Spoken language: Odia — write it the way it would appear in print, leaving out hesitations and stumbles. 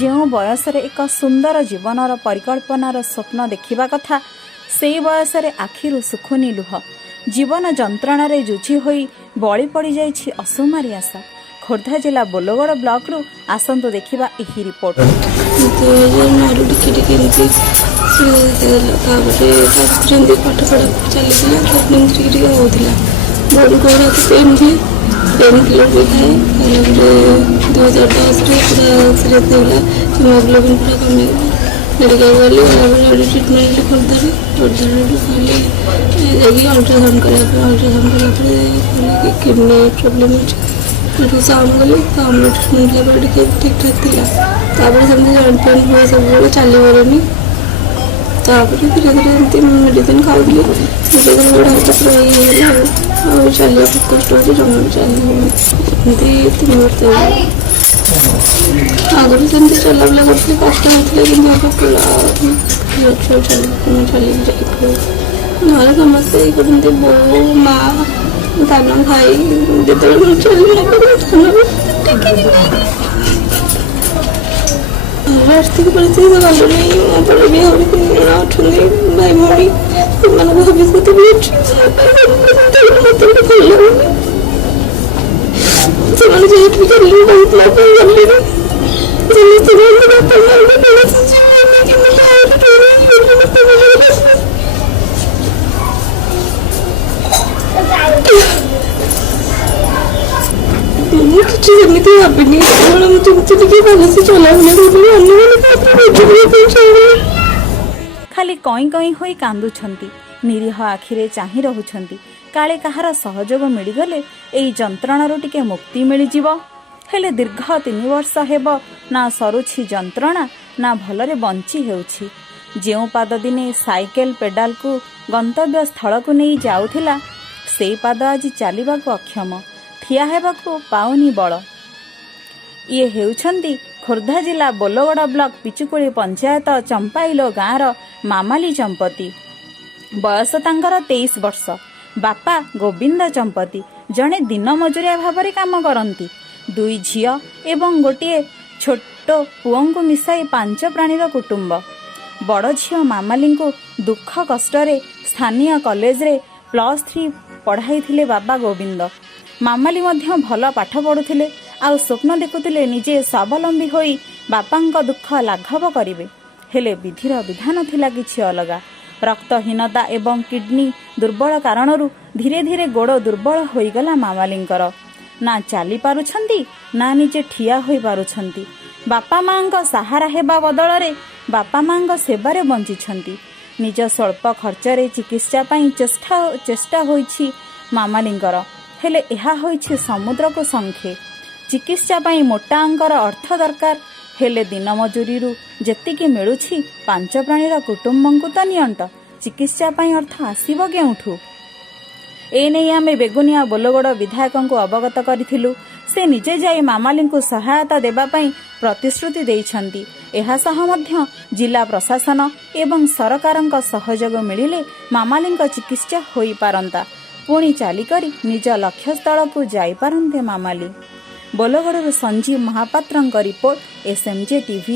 जो बयस एक सुंदर जीवनर परिकल्पनार स्वप्न देखा कथा से बयस आखिरु सुखुनी लुह जीवन जंत्रणा जुझी होई बली पड़ जाइछि असुमारी आशा। खोर्धा जिला बोलगड़ ब्लॉक रु आसंतु देखिबा एही रिपोर्ट। पेन किलर भी खाए 2010 पूरा हिमोग्लोबिन पूरा कमीगला मेडिकल गली ट्रिटमेंट खोर्धारे अल्ट्रासाउंड कराया किडनी प्रोब्लेम है साउंड गली साउंड ट्रिटमेंट ठीक ठाक थी सेमती जॉइंट पेन हुए सब चलनी धीरे धीरे एमती मेडिसिन खाऊली गोड़ हाथ पूरा ये चलिए कष्ट हो जमा चलती 3 वर्ष आगुरी सेमती चला बुला करते कष्ट होता कि चली घर समस्ते ये करते बो माँ धान खाई जो आर्थिक परिस्थिति भल नहीं बड़े भी अच्छा भाई भाई भविष्य भी ସେମିତି ଭାବିନି ଭଲସେ ଖାଲି କଇଁ କଇଁ ହୋଇ କାନ୍ଦୁଛନ୍ତି ନିରୀହ ଆଖିରେ ଚାହିଁ ରହୁଛନ୍ତି କାଳେ କାହାର ସହଯୋଗ ମିଳିଗଲେ ଏହି ଯନ୍ତ୍ରଣାରୁ ଟିକେ ମୁକ୍ତି ମିଳିଯିବ। ହେଲେ ଦୀର୍ଘ 3 ବର୍ଷ ହେବ ନା ସରୁଛି ଯନ୍ତ୍ରଣା ନା ଭଲରେ ବଞ୍ଚି ହେଉଛି। ଯେଉଁ ପାଦ ଦିନେ ସାଇକେଲ ପେଡାଲକୁ ଗନ୍ତବ୍ୟ ସ୍ଥଳକୁ ନେଇ ଯାଉଥିଲା ସେଇ ପାଦ ଆଜି ଚାଲିବାକୁ ଅକ୍ଷମ ଠିଆ ହେବାକୁ ପାଉନି ବଳ। ଇଏ ହେଉଛନ୍ତି ଖୋର୍ଦ୍ଧା ଜିଲ୍ଲା ବୋଲଗଡ଼ ବ୍ଲକ ପିଚୁକୁଳି ପଞ୍ଚାୟତ ଚମ୍ପାଇଲୋ ଗାଁର ମାମାଲି ଚମ୍ପତି। ବୟସ ତାଙ୍କର 23 ବର୍ଷ। ବାପା ଗୋବିନ୍ଦ ଚମ୍ପତି ଜଣେ ଦିନ ମଜୁରିଆ ଭାବରେ କାମ କରନ୍ତି। 2 ଝିଅ ଏବଂ ଗୋଟିଏ ଛୋଟ ପୁଅଙ୍କୁ ମିଶାଇ 5 ପ୍ରାଣୀର କୁଟୁମ୍ବ। ବଡ଼ ଝିଅ ମାମାଲିଙ୍କୁ ଦୁଃଖ କଷ୍ଟରେ ସ୍ଥାନୀୟ କଲେଜରେ +3 ପଢ଼ାଇଥିଲେ ବାବା ଗୋବିନ୍ଦ। ମାମାଲି ମଧ୍ୟ ଭଲ ପାଠ ପଢ଼ୁଥିଲେ ଆଉ ସ୍ୱପ୍ନ ଦେଖୁଥିଲେ ନିଜେ ସ୍ୱାବଲମ୍ବୀ ହୋଇ ବାପାଙ୍କ ଦୁଃଖ ଲାଘବ କରିବେ। ହେଲେ ବିଧିର ବିଧାନ ଥିଲା କିଛି ଅଲଗା। ରକ୍ତହୀନତା ଏବଂ କିଡନୀ ଦୁର୍ବଳ କାରଣରୁ ଧୀରେ ଧୀରେ ଗୋଡ଼ ଦୁର୍ବଳ ହୋଇଗଲା ମାମାଲିଙ୍କର। ନା ଚାଲି ପାରୁଛନ୍ତି ନା ନିଜେ ଠିଆ ହୋଇପାରୁଛନ୍ତି। ବାପା ମାଙ୍କ ସାହାରା ହେବା ବଦଳରେ ବାପା ମାଙ୍କ ସେବାରେ ବଞ୍ଚିଛନ୍ତି। ନିଜ ସ୍ୱଳ୍ପ ଖର୍ଚ୍ଚରେ ଚିକିତ୍ସା ପାଇଁ ଚେଷ୍ଟା ହୋଇଛି ମାମାଲିଙ୍କର। ହେଲେ ଏହା ହୋଇଛି ସମୁଦ୍ରକୁ ଶଙ୍ଖେ। ଚିକିତ୍ସା ପାଇଁ ମୋଟା ଅଙ୍କର ଅର୍ଥ ଦରକାର। ହେଲେ ଦିନ ମଜୁରୀରୁ ଯେତିକି ମିଳୁଛି 5 ପ୍ରାଣୀର କୁଟୁମ୍ବଙ୍କୁ ତ ନିଅଣ୍ଟ। ଚିକିତ୍ସା ପାଇଁ ଅର୍ଥ ଆସିବ କେଉଁଠୁ? ଏନେଇ ଆମେ ବେଗୁନିଆ ବୋଲଗଡ଼ ବିଧାୟକଙ୍କୁ ଅବଗତ କରିଥିଲୁ। ସେ ନିଜେ ଯାଇ ମାମାଲିଙ୍କୁ ସହାୟତା ଦେବା ପାଇଁ ପ୍ରତିଶ୍ରୁତି ଦେଇଛନ୍ତି। ଏହାସହ ମଧ୍ୟ ଜିଲ୍ଲା ପ୍ରଶାସନ ଏବଂ ସରକାରଙ୍କ ସହଯୋଗ ମିଳିଲେ ମାମାଲିଙ୍କ ଚିକିତ୍ସା ହୋଇପାରନ୍ତା। ପୁଣି ଚାଲିକରି ନିଜ ଲକ୍ଷ୍ୟସ୍ଥଳକୁ ଯାଇପାରନ୍ତେ ମାମାଲି। ବୋଲଗଡ଼ରୁ ସଞ୍ଜୀବ ମହାପାତ୍ରଙ୍କ ରିପୋର୍ଟ SMJ TV।